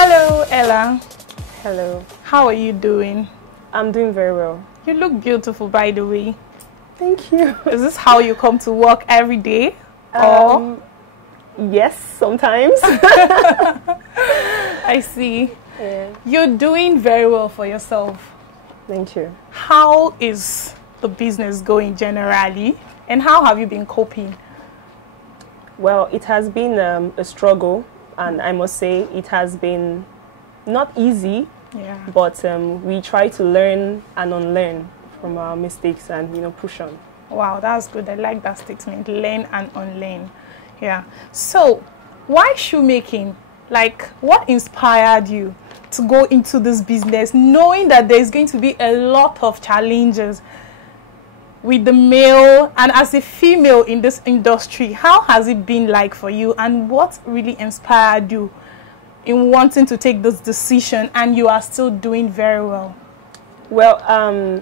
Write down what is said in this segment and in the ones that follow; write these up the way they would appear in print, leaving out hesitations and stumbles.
Hello, Ella. Hello. How are you doing? I'm doing very well. You look beautiful, by the way. Thank you. Is this how you come to work every day? Or? Yes, sometimes. I see. Yeah. You're doing very well for yourself. Thank you. How is the business going generally? And how have you been coping? Well, it has been a struggle, and I must say it has been not easy. Yeah. But we try to learn and unlearn from our mistakes and, push on. Wow, that's good. I like that statement. Learn and unlearn. Yeah. So, why shoemaking? Like, what inspired you to go into this business, knowing that there's going to be a lot of challenges with the male and as a female in this industry? How has it been like for you, and what really inspired you in wanting to take this decision, and you are still doing very well? Well,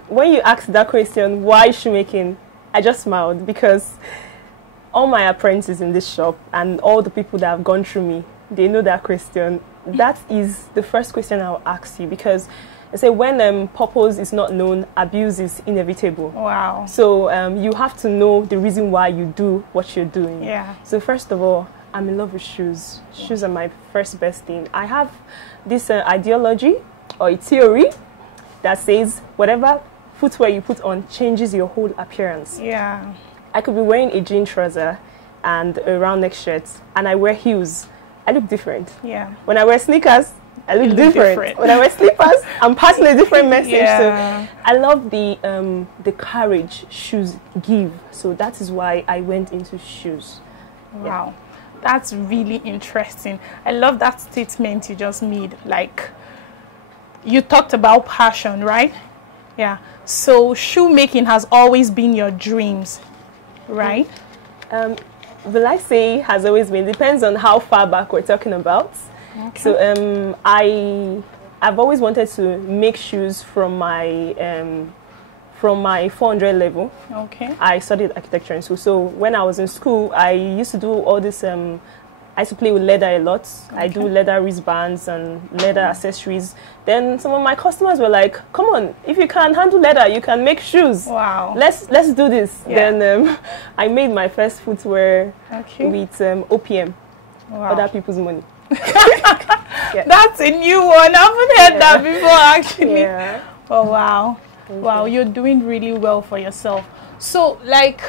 when you asked that question, why shoemaking, I just smiled because all my apprentices in this shop and all the people that have gone through me, they know that question. That is the first question I'll ask you, because I say when purpose is not known, abuse is inevitable. Wow. So you have to know the reason why you do what you're doing. Yeah. So first of all, I'm in love with shoes. Shoes are my first best thing. I have this ideology or a theory that says whatever footwear you put on changes your whole appearance. Yeah. I could be wearing a jean trouser and a round neck shirt, and I wear heels. I look different. Yeah. When I wear sneakers, I look different. When I wear slippers, I'm passing a different message. Yeah. So I love the courage shoes give. So that is why I went into shoes. Wow. Yeah. That's really interesting. I love that statement you just made. Like, you talked about passion, right? Yeah. So shoemaking has always been your dreams, right? Will I say has always been? Depends on how far back we're talking about. Okay. So I've always wanted to make shoes from my 400 level. Okay. I studied architecture in school. So when I was in school, I used to do all this. I used to play with leather a lot. Okay. I do leather wristbands and leather accessories. Then some of my customers were like, "Come on, if you can handle leather, you can make shoes. Wow. Let's do this." Yeah. Then I made my first footwear with OPM, other people's money. Yeah. That's a new one. I haven't heard that before, actually. Yeah. Oh, wow. Wow, you're doing really well for yourself. So, like,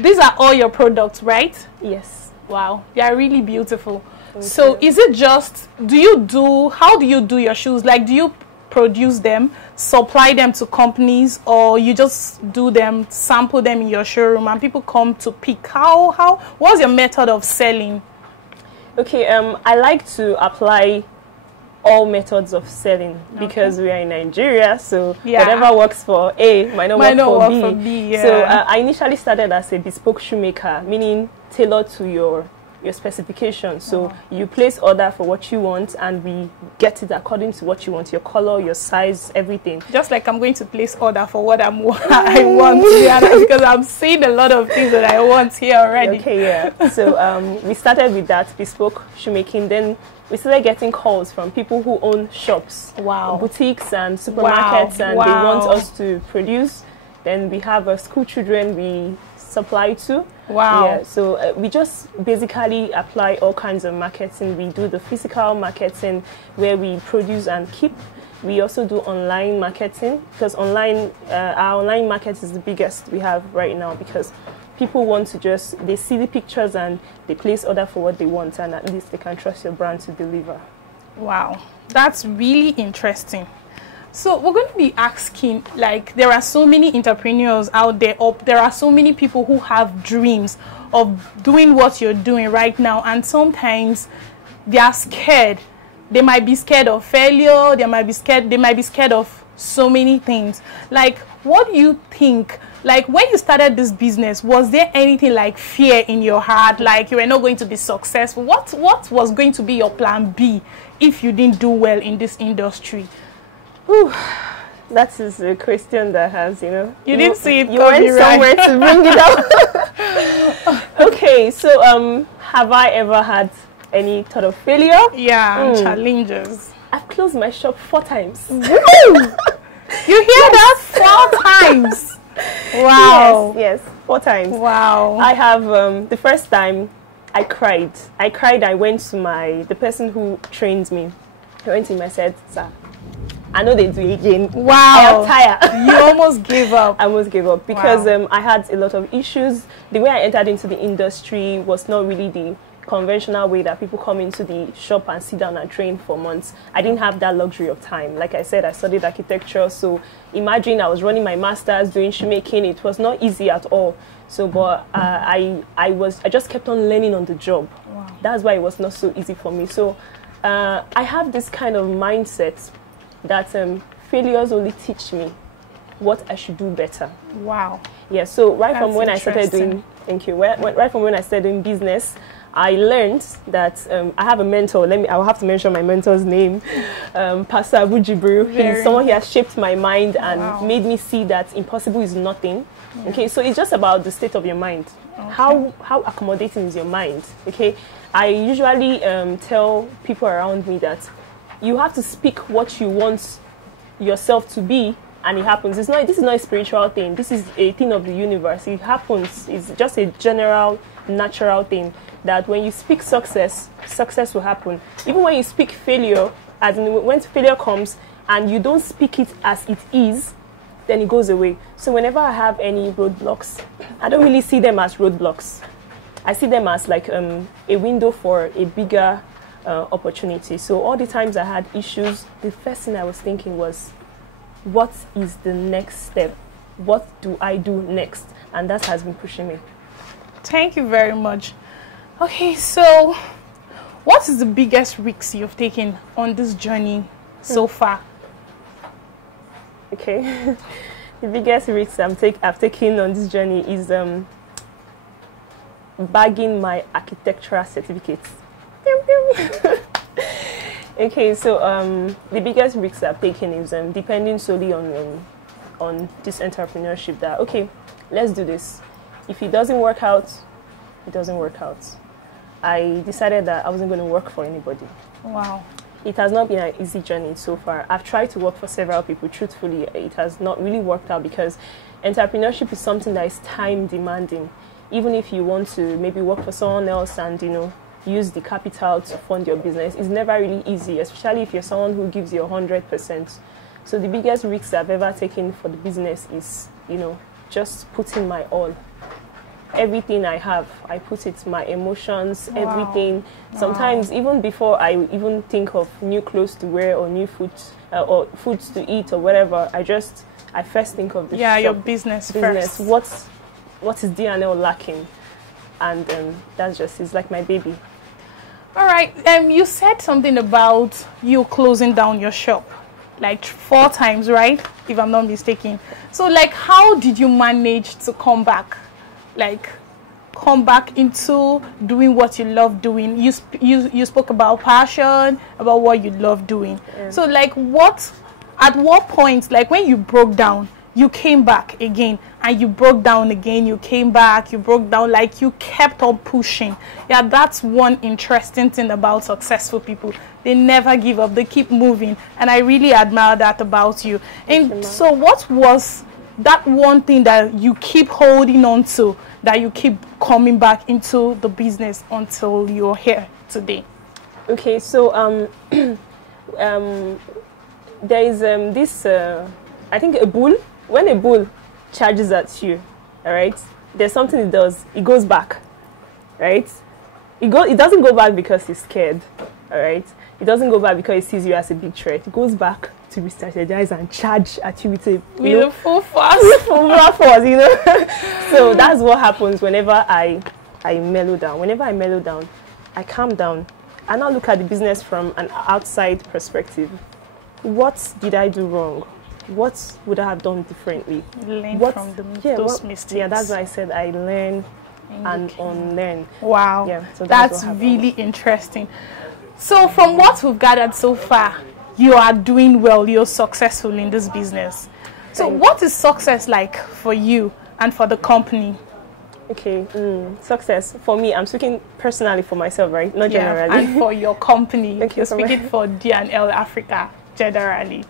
these are all your products, right? Yes. Wow, they are really beautiful. So, is it just, how do you do your shoes? Like, do you produce them, supply them to companies, or you just do them, sample them in your showroom, and people come to pick? What's your method of selling? Okay, I like to apply all methods of selling because we are in Nigeria, so whatever works for A might not work for B. Yeah. So I initially started as a bespoke shoemaker, meaning tailored to your specifications. So you place order for what you want, and we get it according to what you want, your color, your size, everything. Just like I'm going to place order for what I want because I'm seeing a lot of things that I want here already. Okay, yeah. So we started with that bespoke shoemaking. Then we started getting calls from people who own shops, boutiques and supermarkets, and they want us to produce. Then we have school children we supply to. Wow. Yeah, so we just basically apply all kinds of marketing. We do the physical marketing where we produce and keep. We also do online marketing because our online market is the biggest we have right now, because people want to they see the pictures and they place order for what they want, and at least they can trust your brand to deliver. Wow, that's really interesting. So we're going to be asking, like, there are so many entrepreneurs out there, or there are so many people who have dreams of doing what you're doing right now, and sometimes they are scared. They might be scared of failure, they might be scared of so many things. Like, what do you think? Like, when you started this business, was there anything like fear in your heart, like you were not going to be successful? What was going to be your plan B if you didn't do well in this industry? Whew. That is a question that has, you didn't see it. You went somewhere to bring it up. Okay, so have I ever had any thought of failure. Yeah, challenges. I've closed my shop 4 times. Woo! You hear that? 4 times. Wow. Yes, 4 times. Wow. I have, the first time, I cried. I went to the person who trained me. I went to him, I said, sir, I know they do it again. Wow. I am tired. You almost gave up. I almost gave up because I had a lot of issues. The way I entered into the industry was not really the conventional way that people come into the shop and sit down and train for months. I didn't have that luxury of time. Like I said, I studied architecture, so imagine I was running my master's, doing shoemaking. It was not easy at all. So, but I just kept on learning on the job. Wow. That's why it was not so easy for me. So, I have this kind of mindset that failures only teach me what I should do better. Wow. Yeah. So right from when I started doing, right from when I started doing business, I learned that I have a mentor. I'll have to mention my mentor's name, Pastor Abu Jibril. He's someone who has shaped my mind and made me see that impossible is nothing. Yeah. Okay, so it's just about the state of your mind. Okay. How accommodating is your mind? Okay, I usually tell people around me that you have to speak what you want yourself to be, and it happens. This is not a spiritual thing. This is a thing of the universe. It happens. It's just a general, natural thing that when you speak success will happen. Even when you speak failure, as in when failure comes and you don't speak it as it is, then it goes away. So whenever I have any roadblocks, I don't really see them as roadblocks. I see them as like a window for a bigger opportunity. So all the times I had issues, the first thing I was thinking was, what is the next step? What do I do next? And that has been pushing me. Thank you very much. Okay, so what is the biggest risks you've taken on this journey so far? Okay, the biggest risks I've taken on this journey is bagging my architectural certificates. Okay, so the biggest risks I've taken is depending solely on this entrepreneurship. That okay, let's do this. If it doesn't work out, it doesn't work out. I decided that I wasn't going to work for anybody. Wow. It has not been an easy journey so far. I've tried to work for several people. Truthfully, it has not really worked out because entrepreneurship is something that is time demanding. Even if you want to maybe work for someone else and, use the capital to fund your business, it's never really easy, especially if you're someone who gives you 100%. So the biggest risk I've ever taken for the business is, just putting my all. Everything I have, I put it, my emotions, everything. Sometimes even before I even think of new clothes to wear or new foods to eat or whatever, I first think of the shop, your business first. What is D&L lacking? And it's like my baby. All right. You said something about you closing down your shop, like 4 times, right? If I'm not mistaken. So, like, how did you manage to come back? Like, come back into doing what you love doing? You spoke about passion, about what you love doing. Yeah. So, like, at what point, like, when you broke down, you came back again, and you broke down again, you came back, you broke down, like you kept on pushing. Yeah, that's one interesting thing about successful people. They never give up, they keep moving, and I really admire that about you. And so what was that one thing that you keep holding on to, that you keep coming back into the business until you're here today? Okay, so there is this, I think a bull. When a bull charges at you, all right, there's something it does. It goes back, right? It doesn't go back because he's scared, all right? It doesn't go back because he sees you as a big threat. It goes back to re-strategize and charge at you with a full force. So that's what happens whenever I mellow down. Whenever I mellow down, I calm down. I now look at the business from an outside perspective. What did I do wrong? What would I have done differently? Learn from those mistakes. Yeah, that's why I said I learn and unlearn. Wow. Yeah, so that's really interesting. So from what we've gathered so far, you are doing well, you're successful in this business. So what is success like for you and for the company? Okay, success for me. I'm speaking personally for myself, right? Not generally. And for your company. Okay, You're speaking for D&L Africa generally.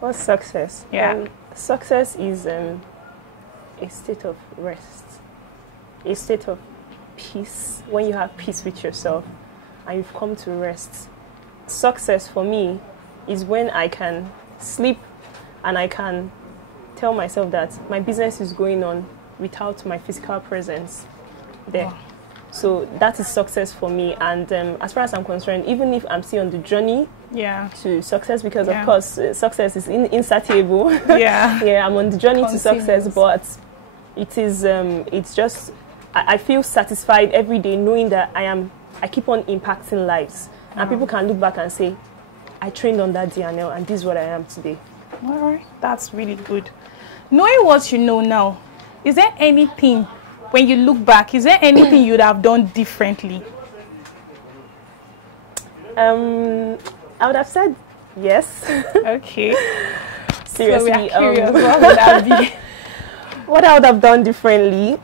What's success? Yeah. Success is a state of rest, a state of peace. When you have peace with yourself and you've come to rest. Success for me is when I can sleep and I can tell myself that my business is going on without my physical presence there. Wow. So that is success for me. And as far as I'm concerned, even if I'm still on the journey to success, because of course success is insatiable. I'm on the journey to success, but it is it's just I feel satisfied every day knowing that I keep on impacting lives. And people can look back and say, I trained on that D&L and this is what I am today. All right, that's really good. Knowing what you know now, is there anything, when you look back, is there anything you'd have done differently? I would have said yes. Okay. Seriously, so we are curious, what would that be? What I would have done differently,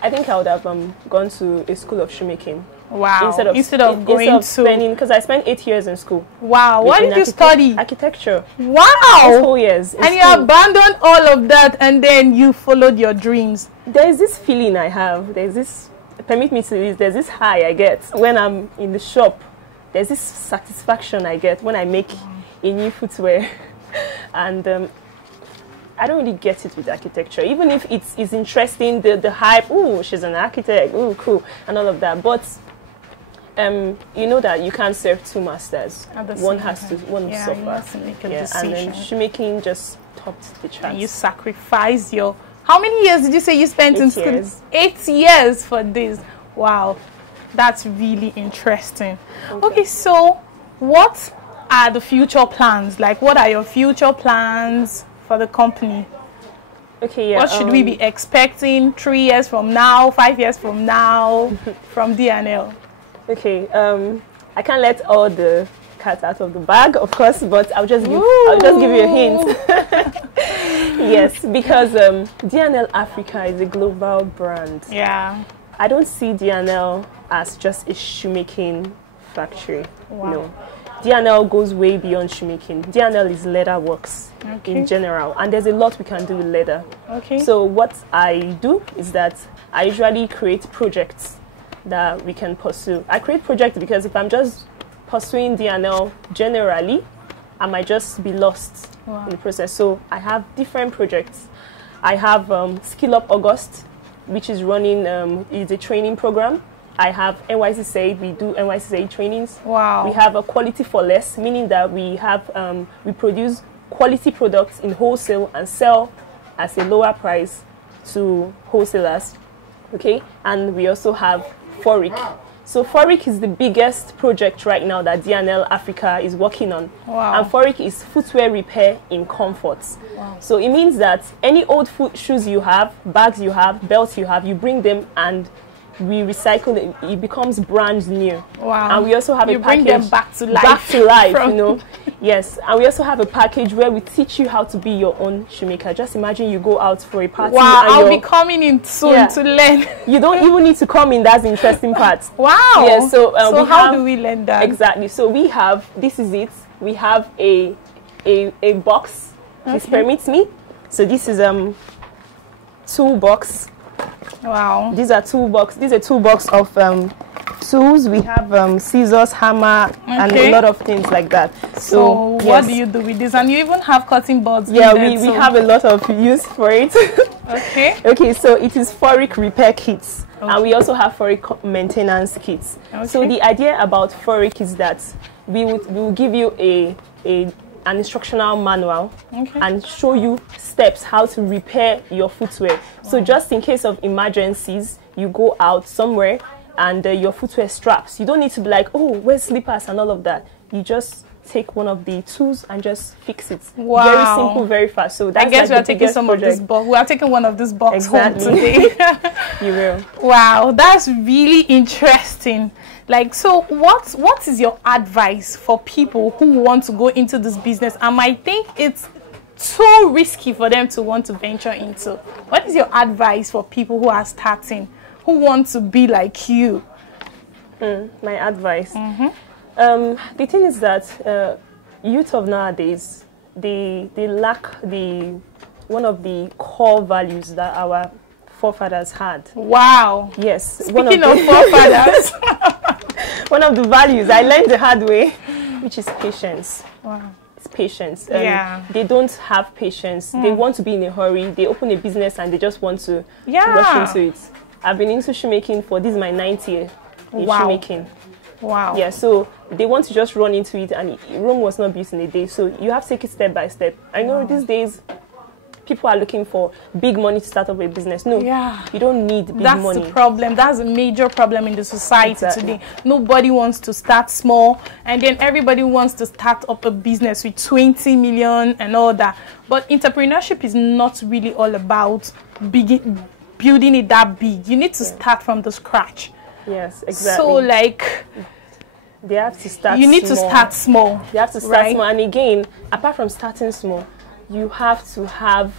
I think I would have gone to a school of shoemaking. Wow. Instead of going to... Because I spent 8 years in school. Wow. What did you study? Architecture. Wow. 4 years. And you abandoned all of that and then you followed your dreams. There's this feeling I have. There's this... Permit me to use. There's this high I get when I'm in the shop. There's this satisfaction I get when I make a new footwear. And I don't really get it with architecture. Even if it's interesting, the hype, ooh, she's an architect, ooh, cool, and all of that. But... you know that you can't serve two masters. One has to suffer. You have to make a decision. And then shoemaking just topped the charts. And you sacrifice your... How many years did you say you spent in school? 8 years. 8 years for this. Wow. That's really interesting. Okay, so what are the future plans? Like, what are your future plans for the company? Okay, what should we be expecting 3 years from now, 5 years from now from D&L? Okay, I can't let all the cat out of the bag, of course, but I'll just give you a hint. Yes, because D&L Africa is a global brand. Yeah. I don't see D&L as just a shoemaking factory. Wow. No. D&L goes way beyond shoemaking. D&L is leather works in general, and there's a lot we can do with leather. Okay. So what I do is that I usually create projects that we can pursue. I create projects because if I'm just pursuing D&L generally, I might just be lost in the process. So I have different projects. I have Skill Up August, which is running, it's a training program. I have NYC Said, we do NYC Said trainings. Wow. We have a Quality for Less, meaning that we have, we produce quality products in wholesale and sell at a lower price to wholesalers. Okay, and we also have Forik. So Forik is the biggest project right now that D&L Africa is working on. Wow. And Forik is footwear repair in comfort. Wow. So it means that any old shoes you have, bags you have, belts you have, you bring them and we recycle it. It becomes brand new. Wow. And we also have a package. Bring them back to life. Back to life, you know. Yes. And we also have a package where we teach you how to be your own shoemaker. Just imagine you go out for a party. Wow, I'll be coming in soon to learn. You don't even need to come in. That's the interesting part. Wow. Yeah, so how do we learn that? Exactly. So we have, this is it. We have a box. This permits me. So this is toolbox. Wow. These are toolbox. These are toolbox of tools. We have scissors, hammer, and a lot of things like that. So what do you do with this? And you even have cutting boards. Yeah, we have a lot of use for it. Okay. Okay, so it is Forik repair kits. And we also have Forik maintenance kits. Okay. So the idea about Forik is that we will give you an instructional manual and show you steps how to repair your footwear. So just in case of emergencies, you go out somewhere and your footwear straps. You don't need to be like, oh, where's slippers and all of that. You just take one of the tools and just fix it. Wow. Very simple, very fast. So that's I guess we are taking some project. Of this box. We are taking one of this box home today. You will. Wow, that's really interesting. Like, so what is your advice for people who want to go into this business and might think it's too risky for them to want to venture into. What is your advice for people who are starting, who want to be like you? My advice. The thing is that youth of nowadays, they lack one of the core values that our forefathers had. Wow. Yes. Speaking of forefathers. One of the values I learned the hard way, which is patience. Wow. It's patience. Yeah. They don't have patience. They want to be in a hurry. They open a business and they just want to rush into it. I've been into shoemaking for, this is my 9th year in shoemaking. Wow. Yeah, so they want to just run into it, and Rome was not built in a day. So you have to take it step by step. I know these days people are looking for big money to start up a business. No, you don't need big money. That's the problem. That's a major problem in the society today. Nobody wants to start small, and then everybody wants to start up a business with 20 million and all that. But entrepreneurship is not really all about building it that big. You need to start from the scratch. Yes, exactly. So like, they have to start. You need to start small. You have to start small, and again, apart from starting small, you have to have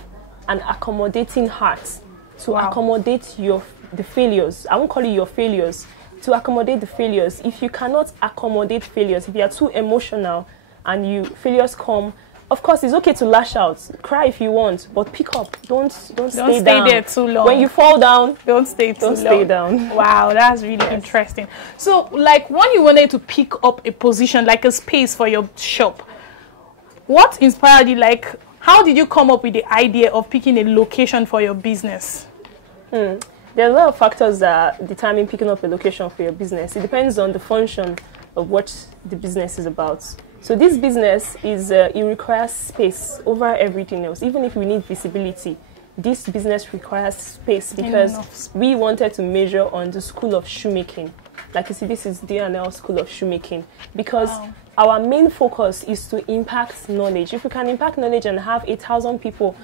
an accommodating heart to accommodate the failures. I won't call it your failures. To accommodate the failures. If you cannot accommodate failures, if you are too emotional and failures come, of course it's okay to lash out, cry if you want, but pick up. Don't stay down. There too long. When you fall down, don't stay down. Wow, that's really interesting. So like, when you wanted to pick up a position, like a space for your shop, what inspired you? Like, how did you come up with the idea of picking a location for your business? There are a lot of factors that determine picking up a location for your business. It depends on the function of what the business is about. So this business it requires space over everything else. Even if we need visibility, this business requires space, because we wanted to measure on the school of shoemaking. Like you see, this is D&L School of Shoemaking, because our main focus is to impact knowledge. If we can impact knowledge and have 8,000 people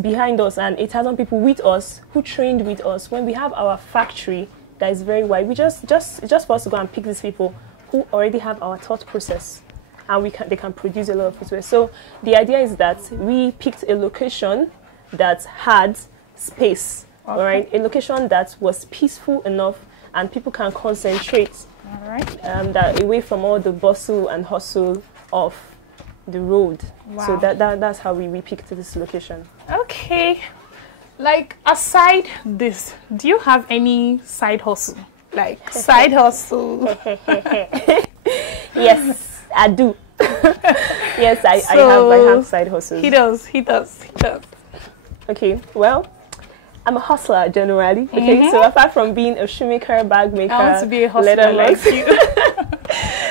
behind us and 8,000 people with us who trained with us, when we have our factory that is very wide, we just for us to go and pick these people who already have our thought process, and they can produce a lot of footwear. So the idea is that we picked a location that had space, all right, a location that was peaceful enough and people can concentrate, all right, that away from all the bustle and hustle of the road. Wow. So that's how we picked this location. Okay, like, aside this, do you have any side hustle? Like, side hustle? Yes, I do. Yes, I have side hustles. He does. Okay, well, I'm a hustler generally. Okay, so apart from being a shoemaker, bag maker, I want to be a hustler like you.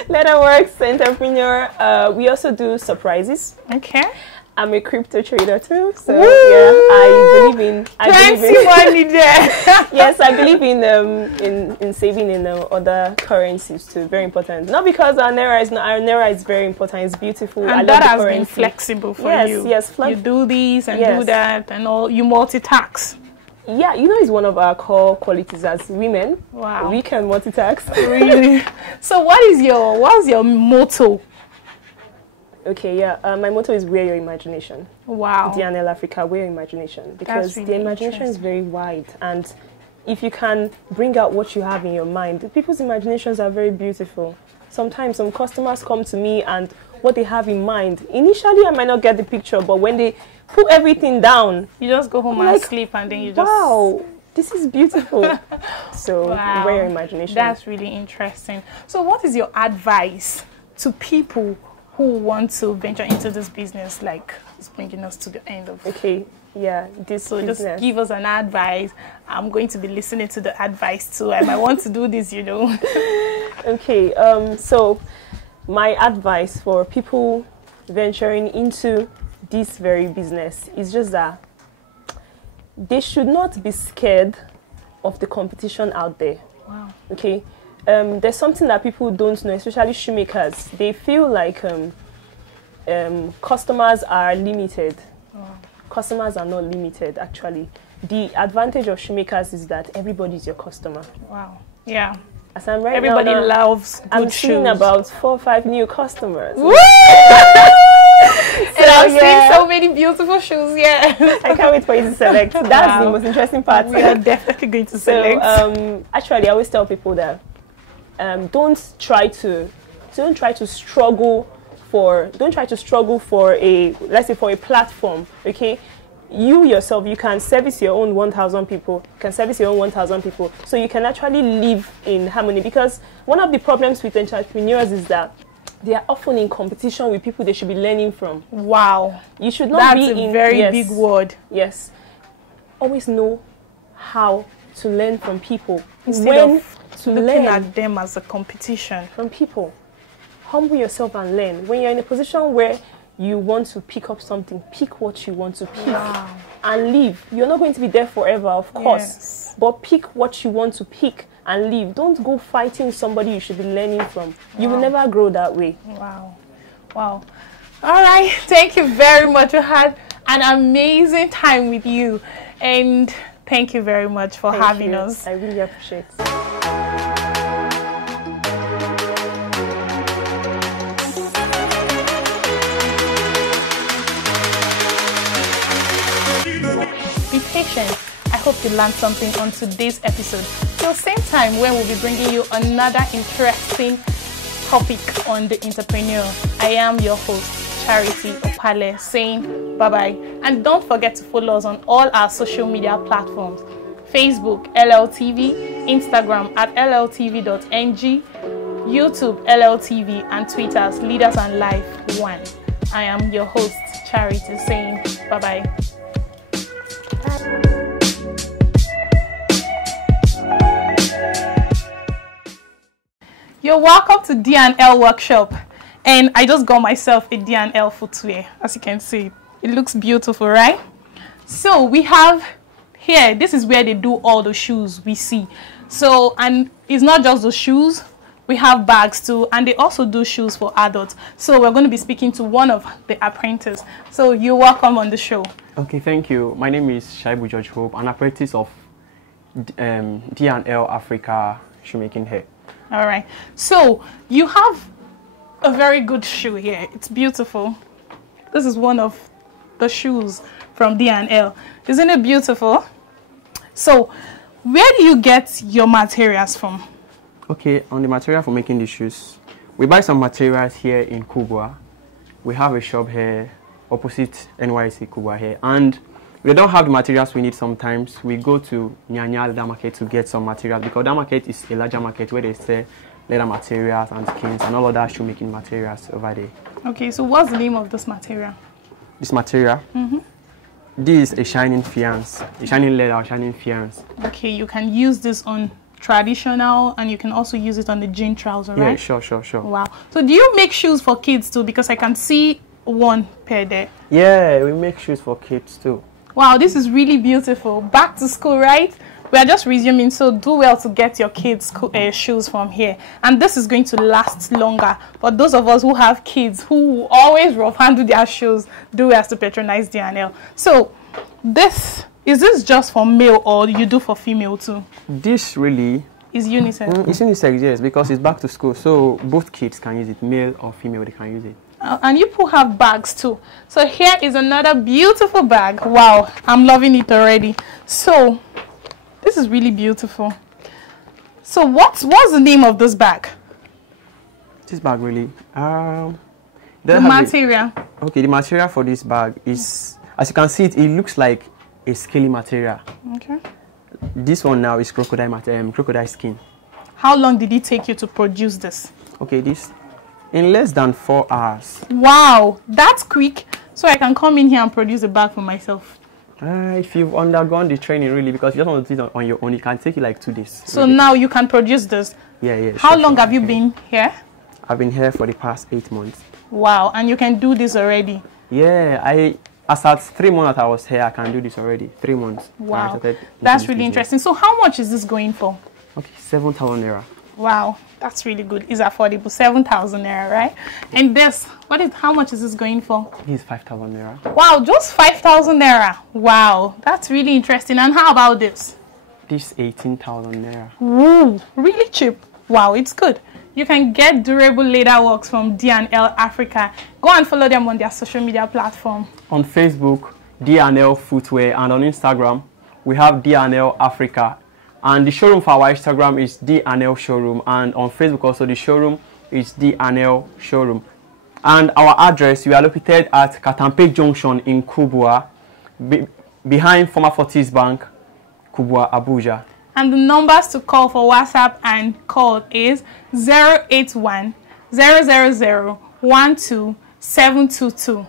Leatherworks entrepreneur, we also do surprises. Okay. I'm a crypto trader too, so I believe in money there. Yes, I believe in saving in other currencies too. Very important. Not because our naira is very important. It's beautiful. And that has been flexible for you. Yes, you do this and do that, and all. You multitask. Yeah, it's one of our core qualities as women. Wow. We can multitask. Really? So what's your motto? Okay, my motto is wear your imagination. Wow. D&L Africa, wear your imagination. Because really the imagination is very wide. And if you can bring out what you have in your mind, people's imaginations are very beautiful. Sometimes some customers come to me and what they have in mind, initially I might not get the picture, but when they put everything down, you just go home and sleep, and then you just... Wow, this is beautiful. So wear your imagination. That's really interesting. So what is your advice to people who want to venture into this business? Like, it's bringing us to the end of... Okay, this business. Just give us an advice. I'm going to be listening to the advice too. I might want to do this, Okay, so my advice for people venturing into this very business is just that they should not be scared of the competition out there. Wow. Okay, there's something that people don't know, especially shoemakers. They feel like customers are limited. Wow. Customers are not limited, actually. The advantage of shoemakers is that everybody is your customer. Wow. Yeah. As I'm Everybody loves good I'm shoes. seeing about 4 or 5 new customers. Woo! And I've seen so many beautiful shoes. Yeah, I can't wait for you to select. That's the most interesting part. We are definitely going to select. Actually, I always tell people that don't try to struggle for a, let's say, for a platform. Okay, you yourself, you can service your own 1,000 people. So you can actually live in harmony, because one of the problems with entrepreneurs is that they are often in competition with people they should be learning from. Wow. You should not be in... That's a very big word. Yes. Always know how to learn from people. Instead of looking at them as a competition. From people. Humble yourself and learn. When you're in a position where you want to pick up something, pick what you want to pick. Wow. And leave. You're not going to be there forever, of course. Yes. But pick what you want to pick and leave. Don't go fighting somebody you should be learning from. You will never grow that way. Wow. Wow. All right. Thank you very much. We had an amazing time with you. And thank you very much for having us. I really appreciate it. Be patient. I hope you learned something on today's episode. Till same time when we'll be bringing you another interesting topic on the entrepreneur. I am your host, Charity Opale, saying bye-bye. And don't forget to follow us on all our social media platforms. Facebook, LLTV, Instagram at LLTV.ng, YouTube, LLTV, and Twitter's Leaders and Life 1. I am your host, Charity, saying bye-bye. You're welcome to D&L Workshop, and I just got myself a D&L footwear. As you can see, it looks beautiful, right? So we have here, this is where they do all the shoes we see. So, and it's not just the shoes, we have bags too, and they also do shoes for adults. So we're going to be speaking to one of the apprentices. So you're welcome on the show. Okay, thank you. My name is Shaibu George Hope, an apprentice of D&L Africa Shoemaking here. All right. So you have a very good shoe here. It's beautiful. This is one of the shoes from D&L. Isn't it beautiful? So where do you get your materials from? Okay, on the material for making the shoes, we buy some materials here in Kubwa. We have a shop here opposite NYC Kubwa here, and we don't have the materials we need sometimes. We go to Nyanya leather market to get some materials, because that market is a larger market where they sell leather materials and skins and all other shoemaking materials over there. Okay, so what's the name of this material? This material? This is a shining fiance, a shining leather or shining fiance. Okay, you can use this on traditional, and you can also use it on the jean trouser, right? Yeah, sure. Wow. So do you make shoes for kids too? Because I can see one pair there. Yeah, we make shoes for kids too. Wow, this is really beautiful. Back to school, right? We are just resuming, so do well to get your kids' shoes from here. And this is going to last longer. But those of us who have kids who always rough handle their shoes, do well to patronize D&L. So, is this just for male, or you do for female too? This really is unisex. It's unisex, yes, because it's back to school. So both kids can use it, male or female, they can use it. And you people have bags too. So here is another beautiful bag. Wow, I'm loving it already. So this is really beautiful. So what's the name of this bag? This bag really the material. Okay, the material for this bag is, as you can see, it looks like a scaly material. Okay. This one now is crocodile skin. How long did it take you to produce this? Okay, this in less than 4 hours. Wow, that's quick. So I can come in here and produce a bag for myself. If you've undergone the training, really, because you just want to do it on your own, it can take you like 2 days. So really. Now you can produce this? Yeah. How long have you been here? I've been here for the past 8 months. Wow, and you can do this already? Yeah, as at 3 months I was here, I can do this already. 3 months. Wow, that's really interesting. So how much is this going for? Okay, 7,000 naira. Wow, that's really good. It's affordable, 7,000 naira, right? And this, how much is this going for? This is 5,000 naira. Wow, just 5,000 naira. Wow, that's really interesting. And how about this? This 18,000 naira. Ooh, really cheap. Wow, it's good. You can get durable leather works from D&L Africa. Go and follow them on their social media platform. On Facebook, D&L Footwear, and on Instagram, we have D&L Africa. And the showroom for our Instagram is D&L Showroom, and on Facebook also the showroom is D&L Showroom. And our address, we are located at Katampe Junction in Kubwa, behind former Fortis Bank, Kubwa, Abuja. And the numbers to call for WhatsApp and call is 081 000 12722.